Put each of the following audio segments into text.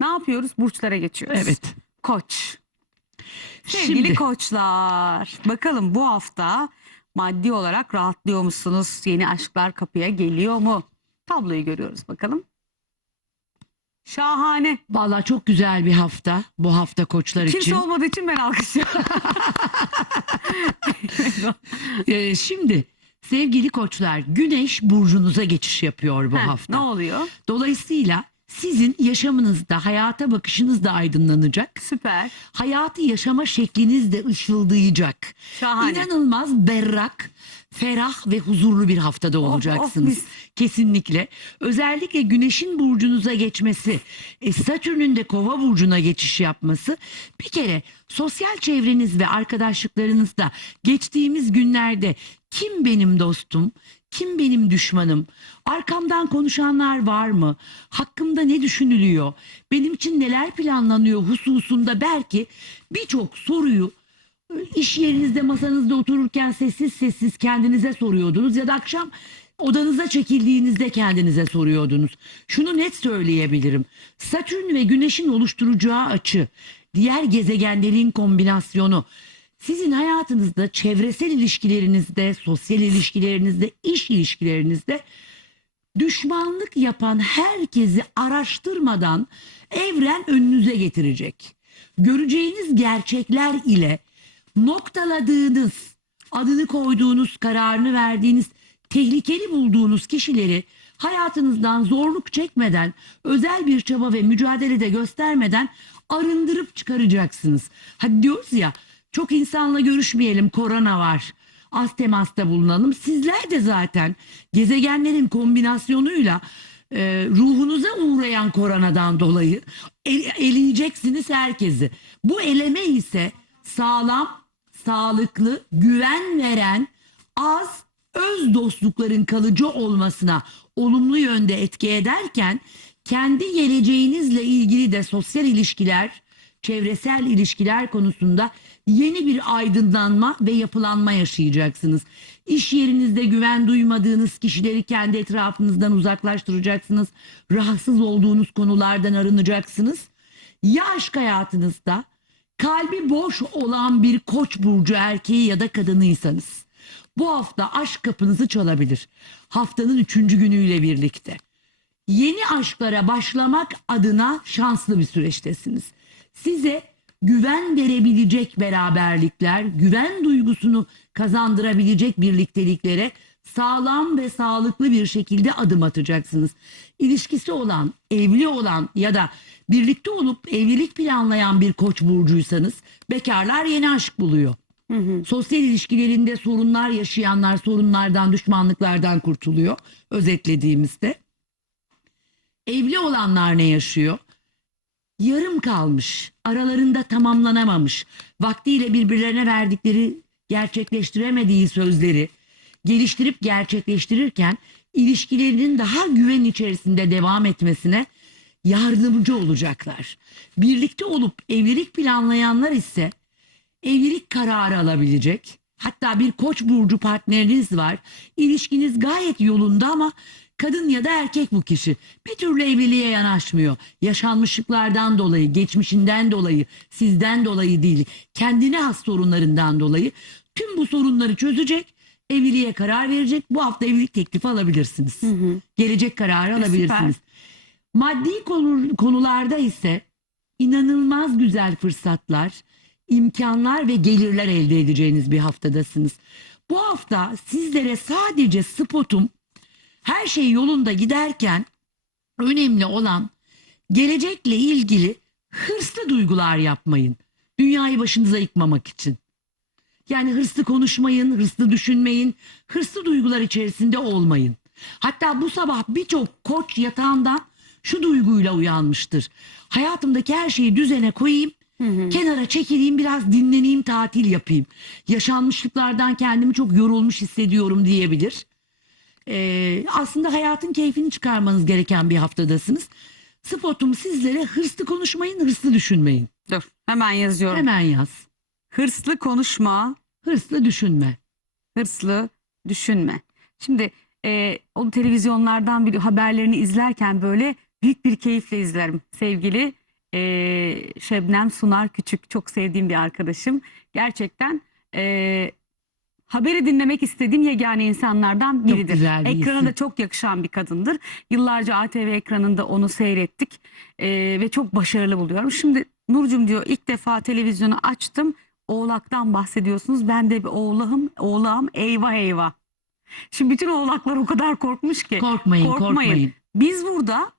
Ne yapıyoruz? Burçlara geçiyoruz. Evet. Koç. Sevgili Şimdi koçlar. Bakalım bu hafta maddi olarak rahatlıyor musunuz? Yeni aşklar kapıya geliyor mu? Tabloyu görüyoruz bakalım. Şahane. Vallahi çok güzel bir hafta bu hafta koçlar Kimse için. olmadığı için ben alkışlıyorum. Ee, şimdi sevgili koçlar Güneş burcunuza geçiş yapıyor bu Heh, hafta. Ne oluyor? Dolayısıyla sizin yaşamınızda hayata bakışınız da aydınlanacak. Süper. Hayatı yaşama şekliniz de ışıldayacak. Şahane. İnanılmaz berrak, ferah ve huzurlu bir haftada olacaksınız. mis. Kesinlikle. Özellikle Güneş'in burcunuza geçmesi, e, Satürn'ün de Kova burcuna geçiş yapması bir kere sosyal çevreniz ve arkadaşlıklarınızda geçtiğimiz günlerde kim benim dostum, kim benim düşmanım, arkamdan konuşanlar var mı, hakkımda ne düşünülüyor, benim için neler planlanıyor hususunda belki birçok soruyu İş yerinizde masanızda otururken sessiz sessiz kendinize soruyordunuz ya da akşam odanıza çekildiğinizde kendinize soruyordunuz. Şunu net söyleyebilirim. Satürn ve Güneş'in oluşturacağı açı, diğer gezegenlerin kombinasyonu sizin hayatınızda çevresel ilişkilerinizde, sosyal ilişkilerinizde, iş ilişkilerinizde düşmanlık yapan herkesi araştırmadan evren önünüze getirecek. Göreceğiniz gerçekler ile noktaladığınız, adını koyduğunuz, kararını verdiğiniz, tehlikeli bulduğunuz kişileri hayatınızdan zorluk çekmeden, özel bir çaba ve mücadele de göstermeden arındırıp çıkaracaksınız. Hadi diyoruz ya, çok insanla görüşmeyelim, korona var. Az temasta bulunalım. Sizler de zaten gezegenlerin kombinasyonuyla e, ruhunuza uğrayan koronadan dolayı el- eleyeceksiniz herkesi. Bu eleme ise sağlam, sağlıklı, güven veren, az öz dostlukların kalıcı olmasına olumlu yönde etki ederken kendi geleceğinizle ilgili de sosyal ilişkiler, çevresel ilişkiler konusunda yeni bir aydınlanma ve yapılanma yaşayacaksınız. İş yerinizde güven duymadığınız kişileri kendi etrafınızdan uzaklaştıracaksınız. Rahatsız olduğunuz konulardan arınacaksınız. Ya aşk hayatınızda kalbi boş olan bir koç burcu erkeği ya da kadınıysanız bu hafta aşk kapınızı çalabilir. Haftanın üçüncü günüyle birlikte. Yeni aşklara başlamak adına şanslı bir süreçtesiniz. Size güven verebilecek beraberlikler, güven duygusunu kazandırabilecek birlikteliklere sağlam ve sağlıklı bir şekilde adım atacaksınız. İlişkisi olan, evli olan ya da birlikte olup evlilik planlayan bir koç burcuysanız bekarlar yeni aşk buluyor. Sosyal ilişkilerinde sorunlar yaşayanlar sorunlardan, düşmanlıklardan kurtuluyor. Özetlediğimizde. Evli olanlar ne yaşıyor? Yarım kalmış, aralarında tamamlanamamış, vaktiyle birbirlerine verdikleri, gerçekleştiremediği sözleri geliştirip gerçekleştirirken ilişkilerinin daha güven içerisinde devam etmesine yardımcı olacaklar. Birlikte olup evlilik planlayanlar ise evlilik kararı alabilecek. Hatta bir koç burcu partneriniz var. İlişkiniz gayet yolunda ama kadın ya da erkek bu kişi bir türlü evliliğe yanaşmıyor. Yaşanmışlıklardan dolayı, geçmişinden dolayı, sizden dolayı değil, kendine has sorunlarından dolayı tüm bu sorunları çözecek, evliliğe karar verecek. Bu hafta evlilik teklifi alabilirsiniz. Gelecek kararı alabilirsiniz. Maddi konu- konularda ise inanılmaz güzel fırsatlar, imkanlar ve gelirler elde edeceğiniz bir haftadasınız. Bu hafta sizlere sadece spotum her şey yolunda giderken önemli olan gelecekle ilgili hırslı duygular yapmayın. Dünyayı başınıza yıkmamak için. Yani hırslı konuşmayın, hırslı düşünmeyin, hırslı duygular içerisinde olmayın. Hatta bu sabah birçok koç yatağından şu duyguyla uyanmıştır. Hayatımdaki her şeyi düzene koyayım, kenara çekileyim, biraz dinleneyim, tatil yapayım. Yaşanmışlıklardan kendimi çok yorulmuş hissediyorum diyebilir. Ee, aslında hayatın keyfini çıkarmanız gereken bir haftadasınız. Spotum sizlere hırslı konuşmayın, hırslı düşünmeyin. Dur hemen yazıyorum. Hemen yaz. Hırslı konuşma, Hırslı düşünme. hırslı düşünme. Şimdi e, o televizyonlardan bir haberlerini izlerken böyle büyük bir keyifle izlerim sevgili Ee, Şebnem Sunar Küçük çok sevdiğim bir arkadaşım. Gerçekten ee, haberi dinlemek istediğim yegane insanlardan biridir. güzel bir Ekrana isim. da çok yakışan bir kadındır. Yıllarca ATV ekranında onu seyrettik ee, ve çok başarılı buluyorum. Şimdi Nurcum diyor ilk defa televizyonu açtım. Oğlaktan bahsediyorsunuz. Ben de bir oğlağım, oğlağım eyvah eyvah. Şimdi bütün oğlaklar o kadar korkmuş ki. Korkmayın, Korkmayın. korkmayın. Biz burada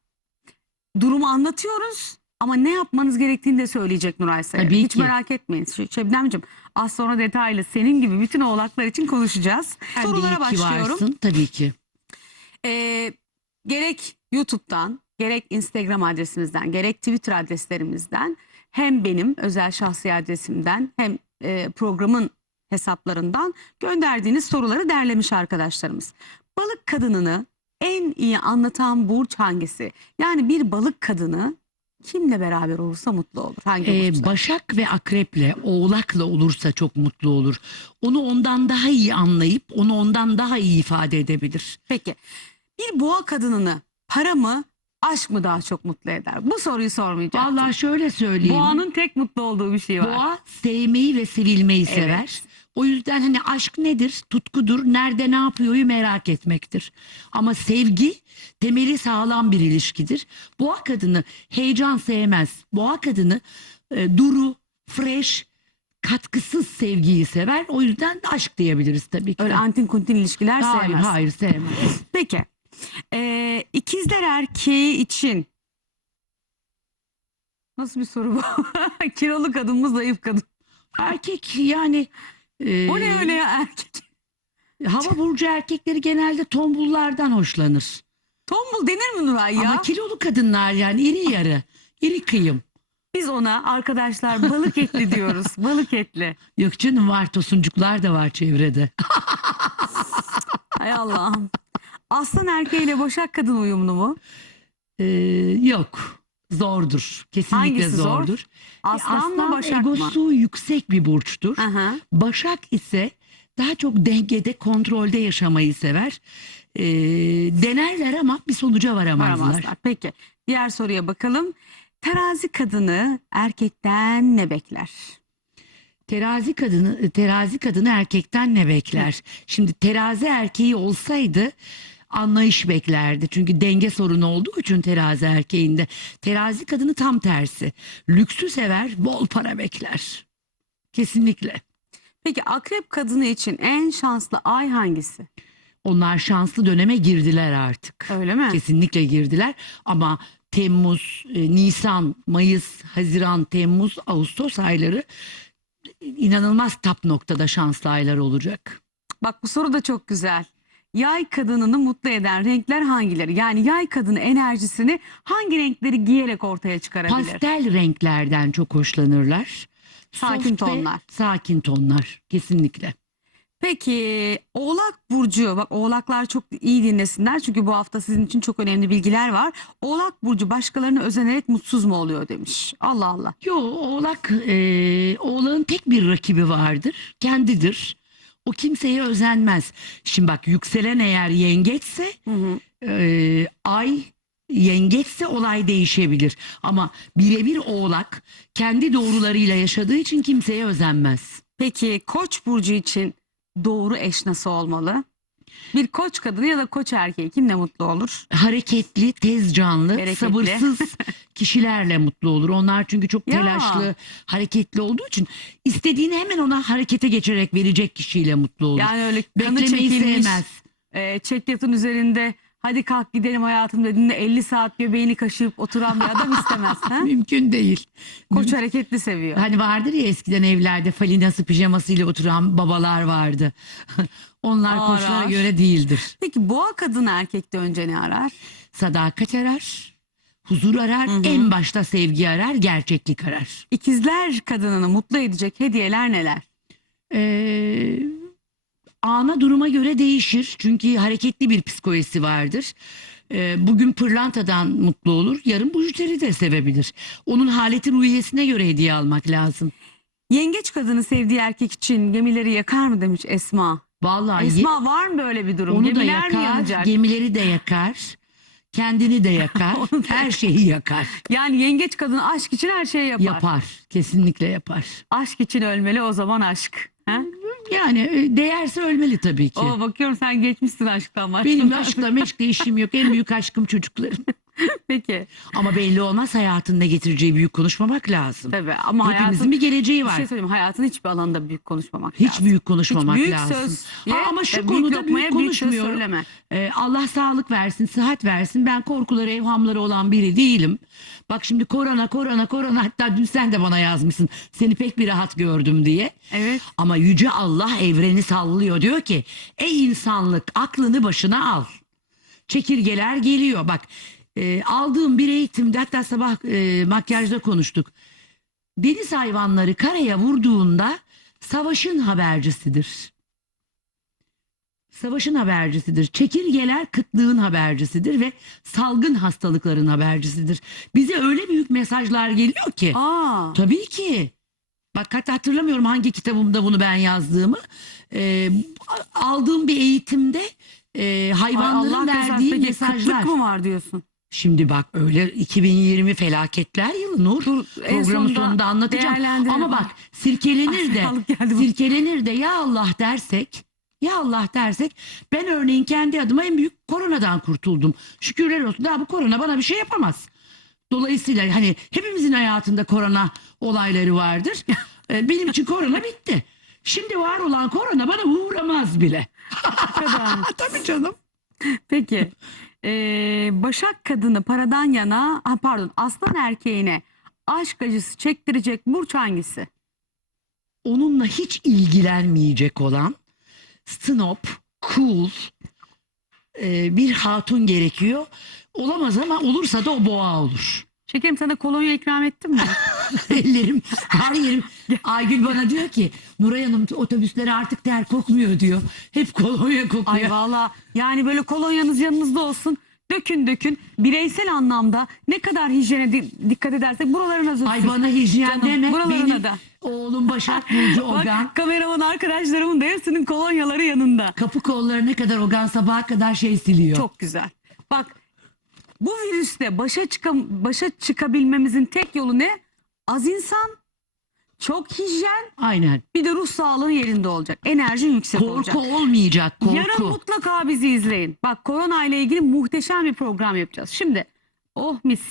durumu anlatıyoruz ama ne yapmanız gerektiğini de söyleyecek Nuray Sayar. Tabii Hiç ki. merak etmeyin. Şebnemciğim az sonra detaylı senin gibi bütün oğlaklar için konuşacağız. Sen de Sorulara iyi ki başlıyorum. varsın, tabii ki. Ee, gerek YouTube'dan, gerek Instagram adresimizden, gerek Twitter adreslerimizden hem benim özel şahsi adresimden hem e, programın hesaplarından gönderdiğiniz soruları derlemiş arkadaşlarımız. Balık kadınını en iyi anlatan burç hangisi? Yani bir balık kadını kimle beraber olursa mutlu olur? Hangi Ee, burçta? Başak ve Akrep'le, Oğlak'la olursa çok mutlu olur. Onu ondan daha iyi anlayıp onu ondan daha iyi ifade edebilir. Peki bir boğa kadınını para mı, aşk mı daha çok mutlu eder? Bu soruyu sormayacaktım. Vallahi şöyle söyleyeyim. Boğanın tek mutlu olduğu bir şey var. Boğa sevmeyi ve sevilmeyi sever. O yüzden hani aşk nedir? Tutkudur. Nerede ne yapıyoryu merak etmektir. Ama sevgi temeli sağlam bir ilişkidir. Boğa kadını heyecan sevmez. Boğa kadını e, duru, fresh, katkısız sevgiyi sever. O yüzden aşk diyebiliriz tabii ki. Öyle antin kuntin ilişkiler hayır, sevmez. hayır sevmez. Peki. Ee, ikizler erkeği için nasıl bir soru bu? Kilolu kadın mı zayıf kadın? Erkek yani e, O ne öyle ya erkek? hava burcu erkekleri genelde tombullardan hoşlanır. Tombul denir mi Nuray ya? Ama kilolu kadınlar yani iri yarı, iri kıyım. Biz ona arkadaşlar balık etli diyoruz. Balık etli. Yok canım var tosuncuklar da var çevrede. Hay Allah'ım. Aslan erkeğiyle boşak kadın uyumlu mu? Ee, yok. Zordur. Kesinlikle Hangisi zor? zordur. Aslan, mı başak egosu mı? yüksek bir burçtur. Aha. Başak ise daha çok dengede, kontrolde yaşamayı sever. Ee, denerler ama bir sonuca varamazlar. Varamazlar. Peki. Diğer soruya bakalım. Terazi kadını erkekten ne bekler? Terazi kadını terazi kadını erkekten ne bekler? Şimdi terazi erkeği olsaydı anlayış beklerdi. Çünkü denge sorunu olduğu için terazi erkeğinde. Terazi kadını tam tersi. Lüksü sever, bol para bekler. Kesinlikle. Peki akrep kadını için en şanslı ay hangisi? Onlar şanslı döneme girdiler artık. Öyle mi? Kesinlikle girdiler ama Temmuz, e, Nisan, Mayıs, Haziran, Temmuz, Ağustos ayları inanılmaz tap noktada şanslı aylar olacak. Bak bu soru da çok güzel. Yay kadınını mutlu eden renkler hangileri? Yani yay kadını enerjisini hangi renkleri giyerek ortaya çıkarabilir? Pastel renklerden çok hoşlanırlar. Sakin Soft tonlar. Sakin tonlar kesinlikle. Peki Oğlak Burcu, bak Oğlaklar çok iyi dinlesinler çünkü bu hafta sizin için çok önemli bilgiler var. Oğlak Burcu başkalarını özenerek mutsuz mu oluyor demiş. Allah Allah. Yo oğlak e, oğlağın tek bir rakibi vardır. Kendidir. O kimseye özenmez. Şimdi bak yükselen eğer yengeçse Hı hı. e, ay yengeçse olay değişebilir. Ama birebir oğlak kendi doğrularıyla yaşadığı için kimseye özenmez. Peki Koç Burcu için doğru eş nasıl olmalı? Bir koç kadını ya da koç erkeği kimle mutlu olur? Hareketli, tez canlı, Bereketli. sabırsız kişilerle mutlu olur. Onlar çünkü çok Ya. telaşlı, hareketli olduğu için istediğini hemen ona harekete geçerek verecek kişiyle mutlu olur. Yani öyle kanı Beklemeyi çekilmiş, sevmez. e, çekyatın üzerinde hadi kalk gidelim hayatım dediğinde 50 saat göbeğini kaşıyıp oturan bir adam istemez. Ha? Mümkün değil. Koç hareketli seviyor. Hani vardır ya eskiden evlerde falinası pijamasıyla oturan babalar vardı. Onlar Arar. koçlara göre değildir. Peki boğa kadın erkekte önce ne arar? Sadakat arar, huzur arar, Hı hı. en başta sevgi arar, gerçeklik arar. İkizler kadınını mutlu edecek hediyeler neler? Ee, ana duruma göre değişir. Çünkü hareketli bir psikolojisi vardır. Ee, bugün pırlantadan mutlu olur. Yarın bujiteri de sevebilir. Onun haleti ruhiyesine göre hediye almak lazım. Yengeç kadını sevdiği erkek için gemileri yakar mı demiş Esma. Vallahi Esma var mı böyle bir durum? onu da Gemiler mi yakar, yanacak? gemileri de yakar. kendini de yakar, Onu da her şeyi yakar. Yani yengeç kadın aşk için her şeyi yapar. Yapar, kesinlikle yapar. Aşk için ölmeli o zaman aşk. Ha? Yani e, değerse ölmeli tabii ki. Oo, bakıyorum sen geçmişsin aşktan. Benim aşkla meşkle işim yok. En büyük aşkım çocuklarım. Peki. Ama belli olmaz hayatın ne getireceği büyük konuşmamak lazım. Tabii ama Hepimizin hayatın bir geleceği bir var. şey söyleyeyim hayatın hiçbir alanda büyük konuşmamak Hiç lazım. büyük konuşmamak Hiç büyük lazım. söz Ha, ye ama şu ve konuda büyük büyük konuşmuyorum. söyleme. Ee, Allah sağlık versin, sıhhat versin. Ben korkuları, evhamları olan biri değilim. Bak şimdi korona, korona, korona. Hatta dün sen de bana yazmışsın. Seni pek bir rahat gördüm diye. Evet. Ama yüce Allah evreni sallıyor. Diyor ki ey insanlık aklını başına al. Çekirgeler geliyor. Bak e, aldığım bir eğitimde hatta sabah e, makyajda konuştuk. Deniz hayvanları karaya vurduğunda savaşın habercisidir. Savaşın habercisidir. Çekirgeler kıtlığın habercisidir ve salgın hastalıkların habercisidir. Bize öyle büyük mesajlar geliyor ki. Aa. Tabii ki. Bak hatta hatırlamıyorum hangi kitabımda bunu ben yazdığımı. Ee, aldığım bir eğitimde e, hayvanların Allah verdiği mesajlar. Kıtlık mı var diyorsun? Şimdi bak öyle 2020 felaketler yılı Nur. En Programın sonunda sonunda anlatacağım. değerlendirelim. Ama bak sirkelenir de Sağlık geldi bu. sirkelenir de ya Allah dersek ya Allah dersek ben örneğin kendi adıma en büyük koronadan kurtuldum. Şükürler olsun. Daha bu korona bana bir şey yapamaz. Dolayısıyla hani hepimizin hayatında korona olayları vardır. Ee, Benim için korona bitti. Şimdi var olan korona bana uğramaz bile. Tabii canım. Peki. Ee, Başak kadını paradan yana, ha pardon aslan erkeğine aşk acısı çektirecek burç hangisi? Onunla hiç ilgilenmeyecek olan snob, cool e, bir hatun gerekiyor. Olamaz ama olursa da o boğa olur. Şekerim sana kolonya ikram ettim mi? Ellerim, her yerim. Aygül bana diyor ki Nuray Hanım otobüslere artık ter kokmuyor diyor. Hep kolonya kokuyor. Ay valla yani böyle kolonyanız yanınızda olsun. Dökün dökün. Bireysel anlamda ne kadar hijyene di- dikkat edersek buralarına zıtsın. Ay bana hijyen Canım, deme. buralarına Benim da. oğlum Başak Burcu Ogan. Bak kameraman arkadaşlarımın da hepsinin kolonyaları yanında. Kapı kolları ne kadar Ogan sabaha kadar şey siliyor. Çok güzel. Bak bu virüste başa çıkam başa çıkabilmemizin tek yolu ne? Az insan, çok hijyen, Aynen. bir de ruh sağlığın yerinde olacak. Enerjin yüksek olacak. Korku olmayacak korku. Yarın mutlaka bizi izleyin. Bak korona ile ilgili muhteşem bir program yapacağız. Şimdi oh mis.